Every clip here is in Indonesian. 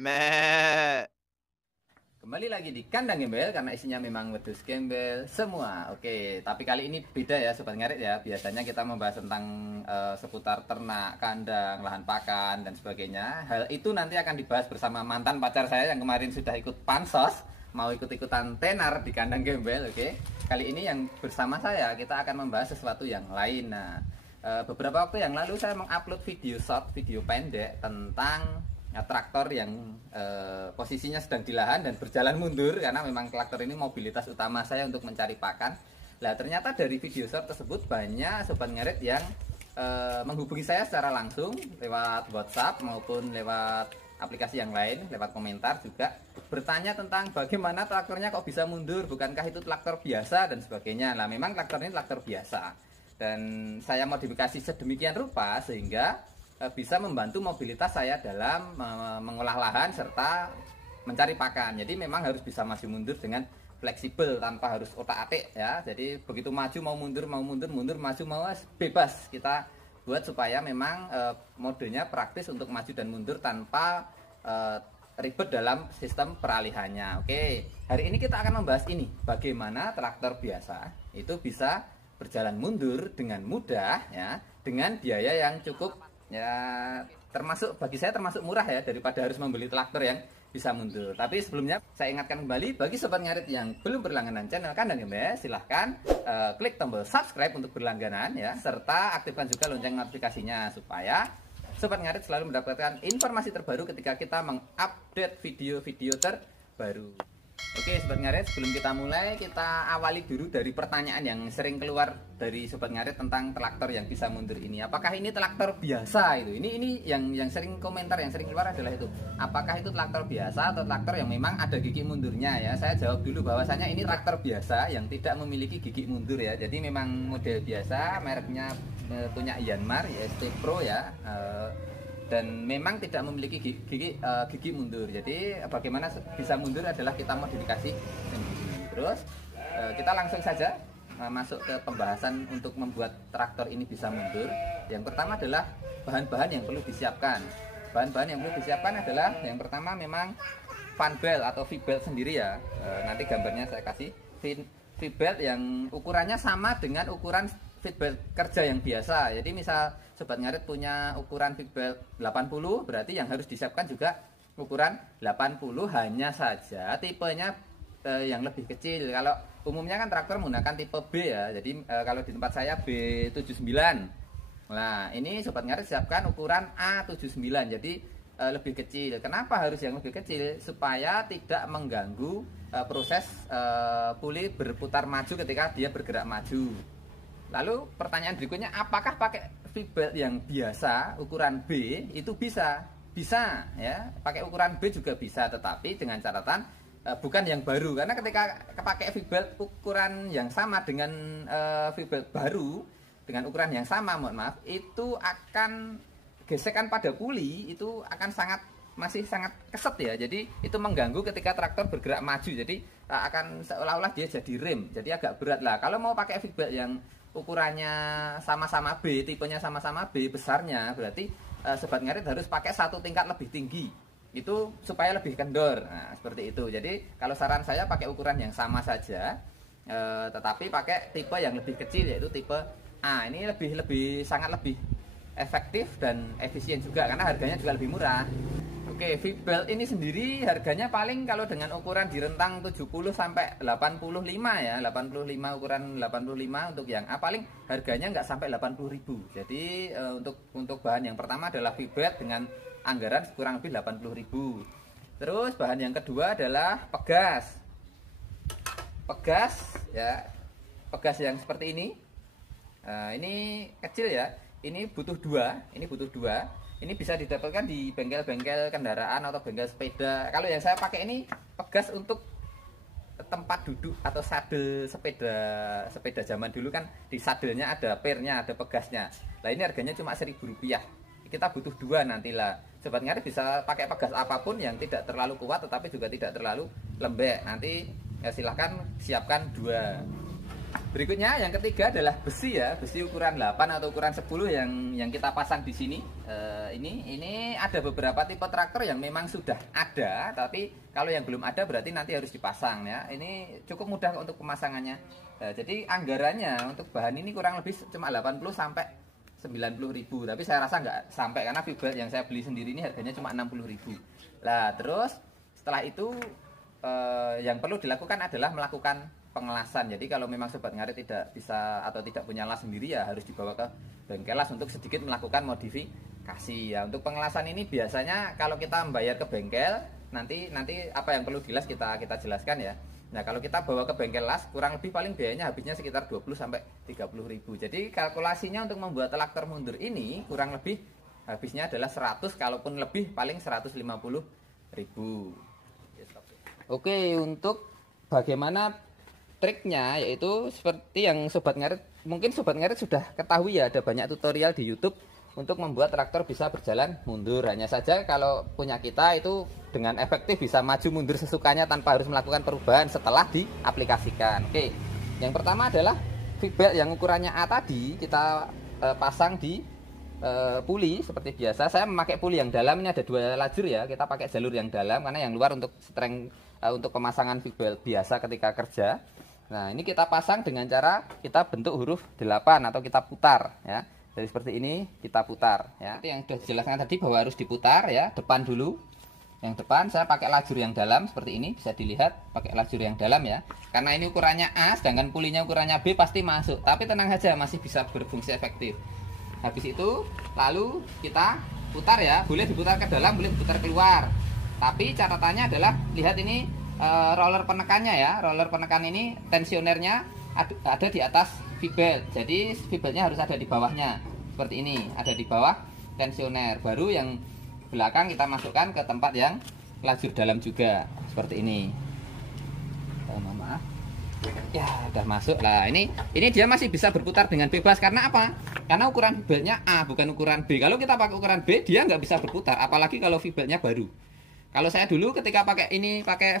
Meh. Kembali lagi di kandang gembel karena isinya memang wedhus gembel semua. Oke, tapi kali ini beda ya Sobat Ngarit ya. Biasanya kita membahas tentang seputar ternak, kandang, lahan pakan dan sebagainya. Hal itu nanti akan dibahas bersama mantan pacar saya yang kemarin sudah ikut pansos, mau ikut-ikutan tenar di kandang gembel. Oke, kali ini yang bersama saya kita akan membahas sesuatu yang lain. Nah, beberapa waktu yang lalu saya mengupload video short, video pendek tentang traktor yang posisinya sedang di lahan dan berjalan mundur karena memang traktor ini mobilitas utama saya untuk mencari pakan. Nah, ternyata dari video short tersebut banyak Sobat Ngarit yang menghubungi saya secara langsung lewat WhatsApp maupun lewat aplikasi yang lain, lewat komentar juga bertanya tentang bagaimana traktornya kok bisa mundur, bukankah itu traktor biasa dan sebagainya. Nah, memang traktor ini traktor biasa dan saya modifikasi sedemikian rupa sehingga bisa membantu mobilitas saya dalam mengolah lahan serta mencari pakan. Jadi memang harus bisa maju mundur dengan fleksibel tanpa harus otak-atik ya. Jadi begitu maju mau mundur, mundur maju mau bebas. Kita buat supaya memang modenya praktis untuk maju dan mundur tanpa ribet dalam sistem peralihannya. Oke, hari ini kita akan membahas ini, bagaimana traktor biasa itu bisa berjalan mundur dengan mudah ya, dengan biaya yang cukup ya, termasuk bagi saya termasuk murah ya, daripada harus membeli traktor yang bisa mundur. Tapi sebelumnya saya ingatkan kembali bagi Sobat Ngarit yang belum berlangganan channel Kandang Gembel, silahkan klik tombol subscribe untuk berlangganan ya, serta aktifkan juga lonceng notifikasinya supaya Sobat Ngarit selalu mendapatkan informasi terbaru ketika kita mengupdate video-video terbaru. Oke Sobat Ngarit, sebelum kita mulai kita awali dulu dari pertanyaan yang sering keluar dari Sobat Ngarit tentang traktor yang bisa mundur ini. Apakah ini traktor biasa itu? Ini yang sering komentar, yang sering keluar adalah itu. Apakah itu traktor biasa atau traktor yang memang ada gigi mundurnya ya? Saya jawab dulu bahwasanya ini traktor biasa yang tidak memiliki gigi mundur ya. Jadi memang model biasa, mereknya punya Yanmar ya, ST Pro ya. Dan memang tidak memiliki gigi mundur. Jadi bagaimana bisa mundur adalah kita modifikasi sendiri. Terus kita langsung saja masuk ke pembahasan untuk membuat traktor ini bisa mundur. Yang pertama adalah bahan-bahan yang perlu disiapkan. Bahan-bahan yang perlu disiapkan adalah yang pertama memang fan belt atau V-belt sendiri ya. Nanti gambarnya saya kasih. V-belt yang ukurannya sama dengan ukuran V-belt kerja yang biasa. Jadi misal Sobat Ngarit punya ukuran V-belt 80, berarti yang harus disiapkan juga ukuran 80, hanya saja tipenya yang lebih kecil. Kalau umumnya kan traktor menggunakan tipe B ya. Jadi kalau di tempat saya B79. Nah, ini Sobat Ngarit siapkan ukuran A79. Jadi lebih kecil. Kenapa harus yang lebih kecil? Supaya tidak mengganggu proses puli berputar maju ketika dia bergerak maju. Lalu pertanyaan berikutnya, apakah pakai V-belt yang biasa ukuran B itu bisa? Bisa ya, pakai ukuran B juga bisa, tetapi dengan catatan bukan yang baru. Karena ketika pakai V-belt ukuran yang sama dengan V-belt baru dengan ukuran yang sama, mohon maaf, itu akan gesekan pada puli itu akan masih sangat keset ya. Jadi itu mengganggu ketika traktor bergerak maju. Jadi akan seolah-olah dia jadi rem. Jadi agak berat lah. Kalau mau pakai V-belt yang ukurannya sama-sama B, tipenya sama-sama B, besarnya, berarti Sobat Ngarit harus pakai satu tingkat lebih tinggi. Itu supaya lebih kendor. Nah, seperti itu. Jadi kalau saran saya pakai ukuran yang sama saja, tetapi pakai tipe yang lebih kecil yaitu tipe A. Ini sangat lebih efektif dan efisien juga karena harganya juga lebih murah. Oke, V-belt ini sendiri harganya paling kalau dengan ukuran di rentang 70 sampai 85 ya. 85 ukuran 85 untuk yang A paling harganya nggak sampai 80.000. Jadi untuk bahan yang pertama adalah V-belt dengan anggaran kurang lebih 80.000. Terus bahan yang kedua adalah pegas. Pegas ya. Pegas yang seperti ini. Ini kecil ya. Ini butuh dua. Ini bisa didapatkan di bengkel-bengkel kendaraan atau bengkel sepeda. Kalau yang saya pakai ini pegas untuk tempat duduk atau sadel sepeda zaman dulu kan di sadelnya ada pernya, ada pegasnya. Nah ini harganya cuma Rp1.000. Kita butuh dua nantilah. Sobat Ngarit bisa pakai pegas apapun yang tidak terlalu kuat tetapi juga tidak terlalu lembek. Nanti ya silahkan siapkan dua. Berikutnya yang ketiga adalah besi ya, besi ukuran 8 atau ukuran 10 yang kita pasang di sini. Ini ada beberapa tipe traktor yang memang sudah ada, tapi kalau yang belum ada berarti nanti harus dipasang ya. Ini cukup mudah untuk pemasangannya. Jadi anggarannya untuk bahan ini kurang lebih cuma 80 sampai 90.000, tapi saya rasa nggak sampai karena fiber yang saya beli sendiri ini harganya cuma 60.000. Lah terus setelah itu yang perlu dilakukan adalah melakukan pengelasan. Jadi kalau memang sobat ngarit tidak bisa atau tidak punya las sendiri ya harus dibawa ke bengkel las untuk sedikit melakukan modifikasi ya. Untuk pengelasan ini biasanya kalau kita membayar ke bengkel nanti apa yang perlu dilas kita jelaskan ya. Nah kalau kita bawa ke bengkel las kurang lebih paling biayanya habisnya sekitar 20 sampai 30.000. Jadi kalkulasinya untuk membuat traktor mundur ini kurang lebih habisnya adalah 100, kalaupun lebih paling 150.000. Oke, untuk bagaimana triknya yaitu seperti yang sobat ngarit, mungkin sobat ngarit sudah ketahui ya, ada banyak tutorial di YouTube untuk membuat traktor bisa berjalan mundur. Hanya saja kalau punya kita itu dengan efektif bisa maju mundur sesukanya tanpa harus melakukan perubahan setelah diaplikasikan. Oke, yang pertama adalah feedback yang ukurannya A tadi kita pasang di puli seperti biasa. Saya memakai puli yang dalam, ini ada 2 lajur ya, kita pakai jalur yang dalam karena yang luar untuk strength untuk pemasangan feedback biasa ketika kerja. Nah ini kita pasang dengan cara kita bentuk huruf 8 atau kita putar ya. Jadi seperti ini kita putar ya. Itu yang sudah dijelaskan tadi bahwa harus diputar ya, depan dulu. Yang depan saya pakai lajur yang dalam seperti ini, bisa dilihat pakai lajur yang dalam ya. Karena ini ukurannya A sedangkan pulinya ukurannya B pasti masuk. Tapi tenang saja masih bisa berfungsi efektif. Habis itu lalu kita putar ya, boleh diputar ke dalam, boleh diputar keluar. Tapi catatannya adalah lihat ini roller penekannya ya. Roller penekan ini tensionernya ada di atas fibel. Jadi fibelnya harus ada di bawahnya. Seperti ini, ada di bawah tensioner. Baru yang belakang kita masukkan ke tempat yang lajur dalam juga. Seperti ini. Maaf. Ya, udah masuk. Lah, ini dia masih bisa berputar dengan bebas karena apa? Karena ukuran fibelnya A bukan ukuran B. Kalau kita pakai ukuran B, dia nggak bisa berputar, apalagi kalau fibelnya baru. Kalau saya dulu ketika pakai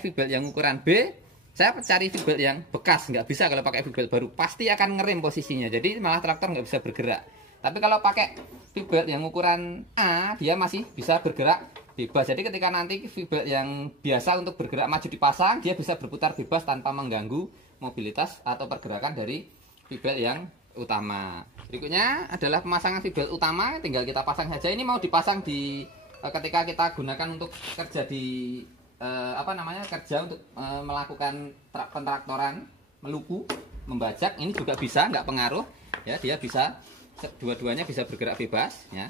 fibel yang ukuran B, saya cari fibel yang bekas, nggak bisa kalau pakai fibel baru, pasti akan ngerem posisinya. Jadi malah traktor nggak bisa bergerak. Tapi kalau pakai fibel yang ukuran A, dia masih bisa bergerak bebas. Jadi ketika nanti fibel yang biasa untuk bergerak maju dipasang, dia bisa berputar bebas tanpa mengganggu mobilitas atau pergerakan dari fibel yang utama. Berikutnya adalah pemasangan fibel utama, tinggal kita pasang saja. Ini mau dipasang di ketika kita gunakan untuk kerja di kerja untuk melakukan pentraktoran, meluku, membajak, ini juga bisa, nggak pengaruh ya, dia bisa dua-duanya bisa bergerak bebas ya.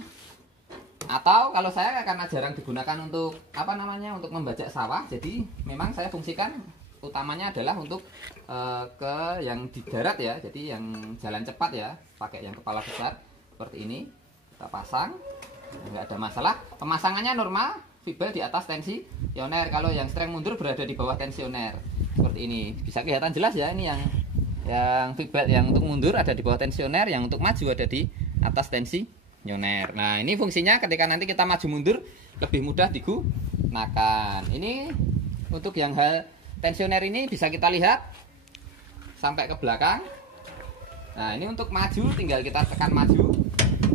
Atau kalau saya karena jarang digunakan untuk untuk membajak sawah, jadi memang saya fungsikan utamanya adalah untuk ke yang di darat ya, jadi yang jalan cepat ya, pakai yang kepala besar seperti ini kita pasang. Nggak ada masalah, pemasangannya normal, fibel di atas tensioner. Kalau yang strength mundur berada di bawah tensioner seperti ini, bisa kelihatan jelas ya. Ini yang fibel yang untuk mundur ada di bawah tensioner, yang untuk maju ada di atas tensioner. Nah ini fungsinya ketika nanti kita maju mundur lebih mudah digunakan. Ini untuk yang hal tensioner ini bisa kita lihat sampai ke belakang. Nah ini untuk maju tinggal kita tekan maju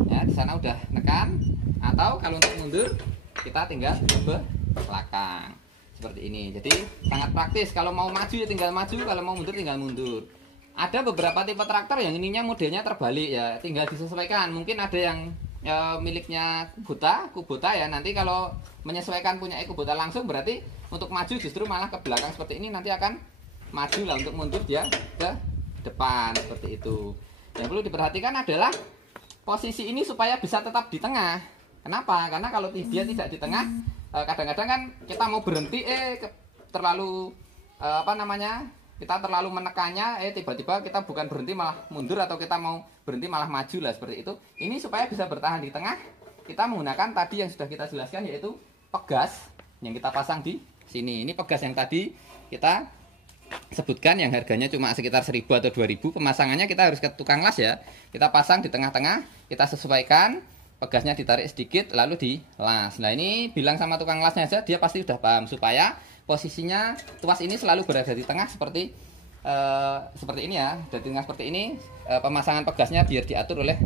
ya, di sana udah tekan. Atau kalau untuk mundur kita tinggal ke belakang seperti ini. Jadi sangat praktis, kalau mau maju ya tinggal maju, kalau mau mundur tinggal mundur. Ada beberapa tipe traktor yang ininya modelnya terbalik ya, tinggal disesuaikan. Mungkin ada yang miliknya Kubota ya, nanti kalau menyesuaikan punya Kubota langsung berarti untuk maju justru malah ke belakang seperti ini, nanti akan maju lah, untuk mundur dia ke depan seperti itu. Yang perlu diperhatikan adalah posisi ini supaya bisa tetap di tengah. Kenapa? Karena kalau dia tidak di tengah, kadang-kadang kan kita mau berhenti terlalu kita terlalu menekannya, tiba-tiba kita bukan berhenti malah mundur, atau kita mau berhenti malah maju lah, seperti itu. Ini supaya bisa bertahan di tengah, kita menggunakan tadi yang sudah kita jelaskan, yaitu pegas yang kita pasang di sini. Ini pegas yang tadi kita sebutkan yang harganya cuma sekitar 1.000 atau 2.000. Pemasangannya kita harus ke tukang las ya. Kita pasang di tengah-tengah, kita sesuaikan, pegasnya ditarik sedikit lalu dilas. Nah ini bilang sama tukang lasnya aja, dia pasti udah paham, supaya posisinya tuas ini selalu berada di tengah seperti seperti ini ya, di tengah seperti ini. Pemasangan pegasnya biar diatur oleh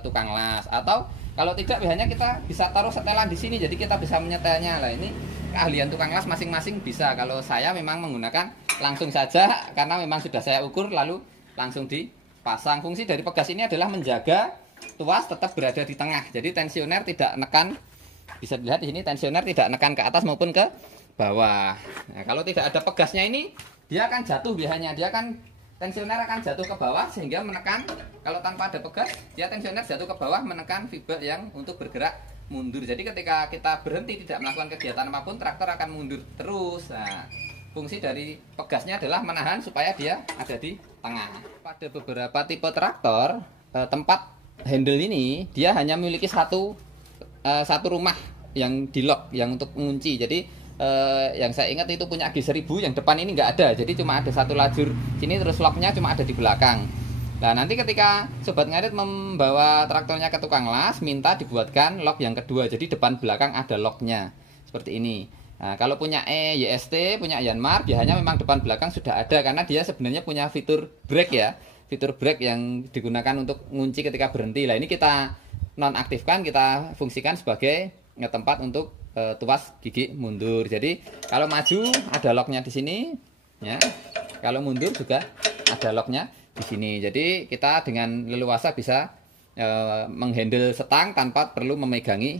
tukang las, atau kalau tidak biasanya kita bisa taruh setelan di sini, jadi kita bisa menyetelnya. Lah ini keahlian tukang las masing-masing bisa. Kalau saya memang menggunakan langsung saja karena memang sudah saya ukur lalu langsung dipasang. Fungsi dari pegas ini adalah menjaga tuas tetap berada di tengah, jadi tensioner tidak nekan. Bisa dilihat di sini tensioner tidak nekan ke atas maupun ke bawah. Nah, kalau tidak ada pegasnya ini dia akan jatuh biasanya, dia akan tensioner akan jatuh ke bawah sehingga menekan. Kalau tanpa ada pegas, dia tensioner jatuh ke bawah menekan fiber yang untuk bergerak mundur. Jadi ketika kita berhenti tidak melakukan kegiatan apapun, traktor akan mundur terus. Nah, fungsi dari pegasnya adalah menahan supaya dia ada di tengah. Pada beberapa tipe traktor, tempat handle ini dia hanya memiliki satu rumah yang di lock yang untuk mengunci. Jadi yang saya ingat itu punya G1000 yang depan ini nggak ada, jadi cuma ada satu lajur sini, terus locknya cuma ada di belakang. Nah nanti ketika Sobat Ngarit membawa traktornya ke tukang las, minta dibuatkan lock yang kedua, jadi depan belakang ada locknya seperti ini. Nah, kalau punya YST, punya Yanmar, biasanya memang depan belakang sudah ada karena dia sebenarnya punya fitur brake ya, fitur brake yang digunakan untuk ngunci ketika berhenti. Lah ini kita nonaktifkan, kita fungsikan sebagai tempat untuk tuas gigi mundur. Jadi kalau maju ada locknya di sini, ya. Kalau mundur juga ada locknya di sini. Jadi kita dengan leluasa bisa menghandle setang tanpa perlu memegangi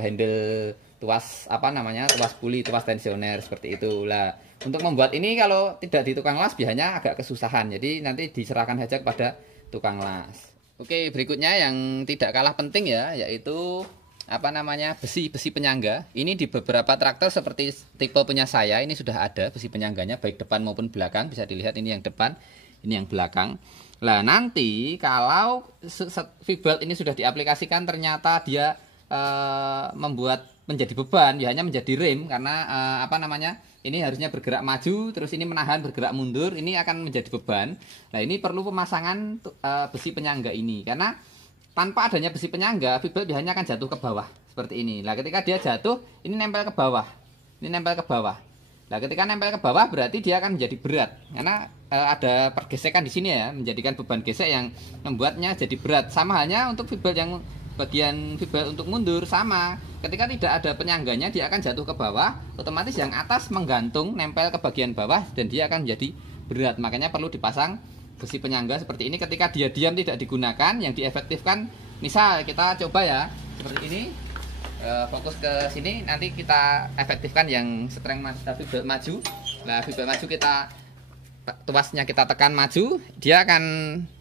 handle tuas tuas puli, tuas tensioner seperti itu. Lah untuk membuat ini kalau tidak di tukang las biasanya agak kesusahan. Jadi nanti diserahkan saja kepada tukang las. Oke, berikutnya yang tidak kalah penting ya, yaitu besi penyangga. Ini di beberapa traktor seperti tipe punya saya ini sudah ada besi penyangganya baik depan maupun belakang. Bisa dilihat ini yang depan, ini yang belakang. Lah nanti kalau V-belt ini sudah diaplikasikan ternyata dia membuat menjadi beban, ya hanya menjadi rem karena ini harusnya bergerak maju, terus ini menahan bergerak mundur, ini akan menjadi beban. Nah ini perlu pemasangan besi penyangga ini karena tanpa adanya besi penyangga, V-belt biasanya akan jatuh ke bawah seperti ini. Nah, ketika dia jatuh, ini nempel ke bawah. Ini nempel ke bawah. Nah, ketika nempel ke bawah berarti dia akan menjadi berat. Karena ada pergesekan di sini ya, menjadikan beban gesek yang membuatnya jadi berat. Sama halnya untuk V-belt yang bagian V-belt untuk mundur sama. Ketika tidak ada penyangganya, dia akan jatuh ke bawah, otomatis yang atas menggantung nempel ke bagian bawah dan dia akan menjadi berat. Makanya perlu dipasang besi penyangga seperti ini. Ketika dia diam tidak digunakan, yang diefektifkan, misal kita coba ya seperti ini, fokus ke sini, nanti kita efektifkan yang strength V-belt maju. Nah V-belt maju kita tuasnya kita tekan maju, dia akan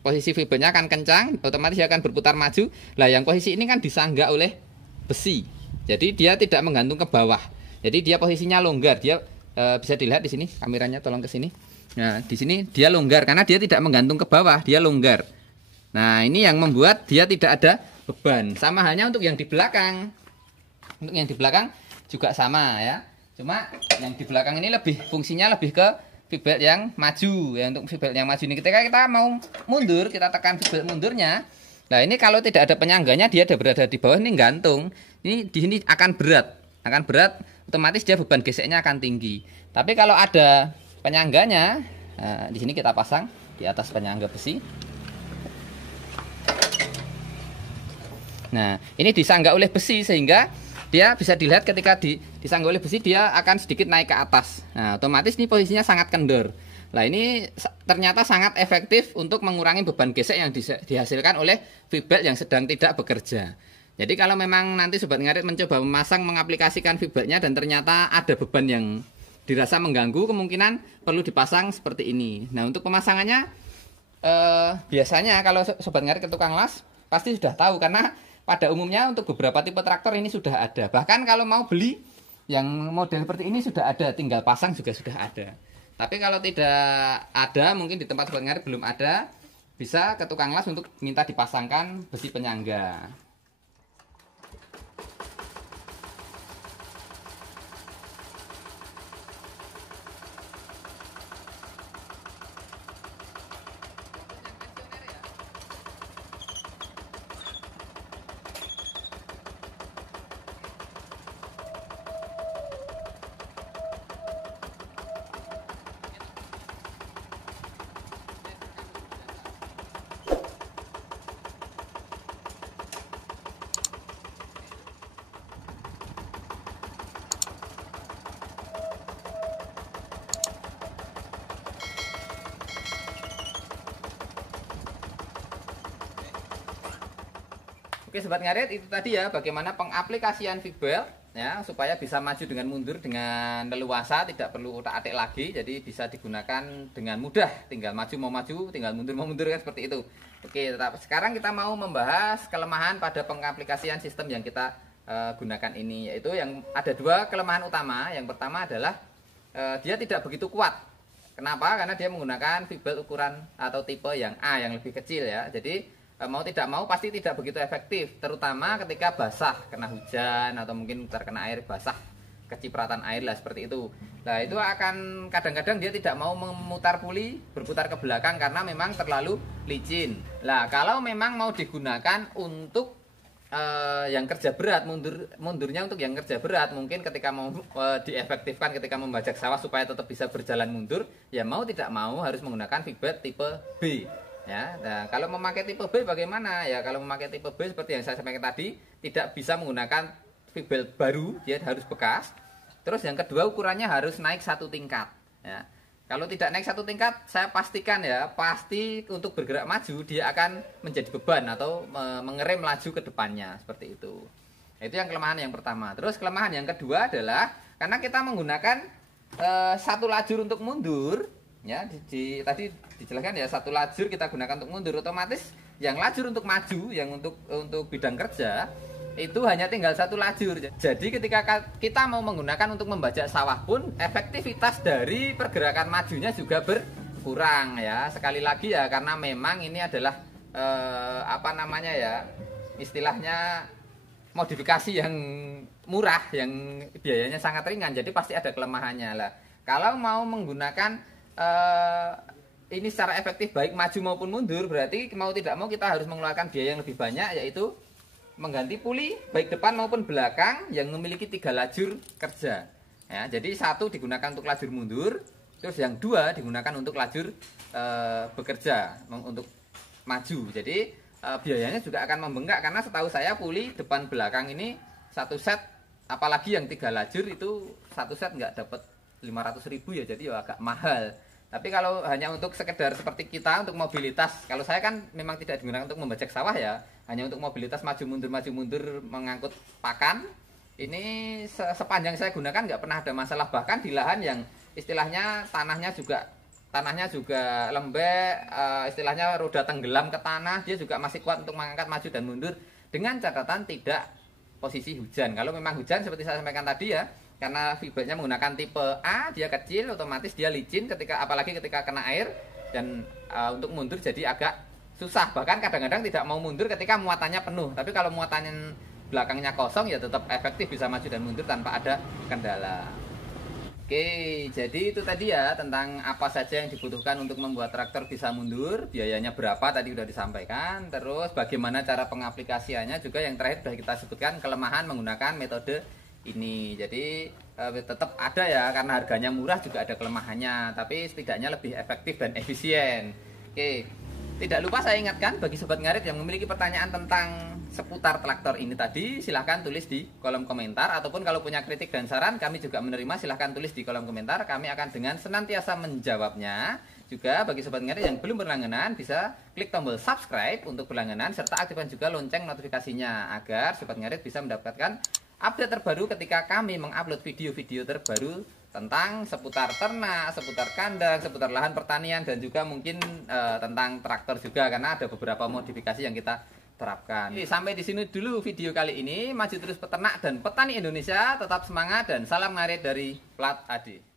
posisi V-beltnya akan kencang, otomatis dia akan berputar maju. Lah yang posisi ini kan disangga oleh besi, jadi dia tidak menggantung ke bawah, jadi dia posisinya longgar. Dia bisa dilihat di sini, kameranya tolong ke sini. Nah, di sini dia longgar karena dia tidak menggantung ke bawah, dia longgar. Nah, ini yang membuat dia tidak ada beban. Sama halnya untuk yang di belakang. Untuk yang di belakang juga sama ya. Cuma yang di belakang ini fungsinya lebih ke V-belt yang maju. Ya, untuk V-belt yang maju ini ketika kita mau mundur, kita tekan V-belt mundurnya. Nah, ini kalau tidak ada penyangganya, dia ada berada di bawah ini gantung. Ini di sini akan berat. Otomatis dia beban geseknya akan tinggi. Tapi kalau ada penyangganya, nah, di sini kita pasang di atas penyangga besi. Nah, ini disangga oleh besi sehingga dia bisa dilihat ketika disangga oleh besi dia akan sedikit naik ke atas. Nah, otomatis ini posisinya sangat kendor. Nah, ini ternyata sangat efektif untuk mengurangi beban gesek yang dihasilkan oleh V-belt yang sedang tidak bekerja. Jadi kalau memang nanti Sobat Ngarit mencoba memasang, mengaplikasikan V-beltnya dan ternyata ada beban yang dirasa mengganggu, kemungkinan perlu dipasang seperti ini. Nah untuk pemasangannya biasanya kalau Sobat Ngarit ke tukang las pasti sudah tahu, karena pada umumnya untuk beberapa tipe traktor ini sudah ada. Bahkan kalau mau beli yang model seperti ini sudah ada, tinggal pasang juga sudah ada. Tapi kalau tidak ada, mungkin di tempat Sobat Ngarit belum ada, bisa ke tukang las untuk minta dipasangkan besi penyangga. Oke sobat ngarit, itu tadi ya bagaimana pengaplikasian Fitbel ya supaya bisa maju dengan mundur dengan leluasa, tidak perlu utak-atik lagi, jadi bisa digunakan dengan mudah, tinggal maju mau maju, tinggal mundur mau mundur kan seperti itu. Oke, sekarang kita mau membahas kelemahan pada pengaplikasian sistem yang kita gunakan ini, yaitu yang ada dua kelemahan utama. Yang pertama adalah dia tidak begitu kuat. Kenapa? Karena dia menggunakan Fitbel ukuran atau tipe yang A yang lebih kecil ya. Jadi mau tidak mau pasti tidak begitu efektif, terutama ketika basah, kena hujan atau mungkin terkena air basah, kecipratan air lah seperti itu. Nah itu akan kadang-kadang dia tidak mau memutar puli, berputar ke belakang karena memang terlalu licin. Nah kalau memang mau digunakan untuk yang kerja berat, mundurnya untuk yang kerja berat, mungkin ketika mau diefektifkan ketika membajak sawah supaya tetap bisa berjalan mundur, ya mau tidak mau harus menggunakan Fitbel tipe B. Ya, nah kalau memakai tipe B bagaimana? Ya kalau memakai tipe B seperti yang saya sampaikan tadi, tidak bisa menggunakan Fitbel baru, dia harus bekas. Terus yang kedua ukurannya harus naik satu tingkat. Ya, kalau tidak naik satu tingkat, saya pastikan ya pasti untuk bergerak maju dia akan menjadi beban atau mengerem laju ke depannya seperti itu. Itu yang kelemahan yang pertama. Terus kelemahan yang kedua adalah karena kita menggunakan satu lajur untuk mundur. Ya, tadi dijelaskan ya satu lajur kita gunakan untuk mundur, otomatis yang lajur untuk maju, yang untuk bidang kerja itu hanya tinggal satu lajur. Jadi ketika kita mau menggunakan untuk membajak sawah pun efektivitas dari pergerakan majunya juga berkurang ya. Sekali lagi ya karena memang ini adalah apa namanya ya, istilahnya modifikasi yang murah, yang biayanya sangat ringan, jadi pasti ada kelemahannya lah. Kalau mau menggunakan ini secara efektif baik maju maupun mundur, berarti mau tidak mau kita harus mengeluarkan biaya yang lebih banyak, yaitu mengganti puli baik depan maupun belakang yang memiliki 3 lajur kerja ya. Jadi satu digunakan untuk lajur mundur, terus yang dua digunakan untuk lajur bekerja untuk maju. Jadi biayanya juga akan membengkak karena setahu saya puli depan belakang ini satu set, apalagi yang 3 lajur itu satu set nggak dapat 500.000 ya, jadi ya agak mahal. Tapi kalau hanya untuk sekedar seperti kita untuk mobilitas, kalau saya kan memang tidak digunakan untuk membajak sawah ya, hanya untuk mobilitas maju mundur mengangkut pakan. Ini sepanjang saya gunakan nggak pernah ada masalah, bahkan di lahan yang istilahnya tanahnya juga lembek, istilahnya roda tenggelam ke tanah, dia juga masih kuat untuk mengangkat maju dan mundur dengan catatan tidak posisi hujan. Kalau memang hujan seperti saya sampaikan tadi ya, karena Fitbelnya menggunakan tipe A, dia kecil, otomatis dia licin apalagi ketika kena air, dan untuk mundur jadi agak susah. Bahkan kadang-kadang tidak mau mundur ketika muatannya penuh. Tapi kalau muatannya belakangnya kosong ya tetap efektif bisa maju dan mundur tanpa ada kendala. Oke, jadi itu tadi ya tentang apa saja yang dibutuhkan untuk membuat traktor bisa mundur, biayanya berapa tadi sudah disampaikan, terus bagaimana cara pengaplikasiannya juga, yang terakhir sudah kita sebutkan kelemahan menggunakan metode ini. Jadi tetap ada ya, karena harganya murah juga ada kelemahannya, tapi setidaknya lebih efektif dan efisien. Oke, tidak lupa saya ingatkan bagi sobat ngarit yang memiliki pertanyaan tentang seputar traktor ini tadi, silahkan tulis di kolom komentar, ataupun kalau punya kritik dan saran kami juga menerima, silahkan tulis di kolom komentar, kami akan dengan senantiasa menjawabnya. Juga bagi sobat ngarit yang belum berlangganan bisa klik tombol subscribe untuk berlangganan, serta aktifkan juga lonceng notifikasinya agar sobat ngarit bisa mendapatkan update terbaru ketika kami mengupload video-video terbaru tentang seputar ternak, seputar kandang, seputar lahan pertanian, dan juga mungkin tentang traktor juga, karena ada beberapa modifikasi yang kita terapkan. Sampai di sini dulu video kali ini. Maju terus peternak dan petani Indonesia, tetap semangat dan salam ngarit dari Plat Adi.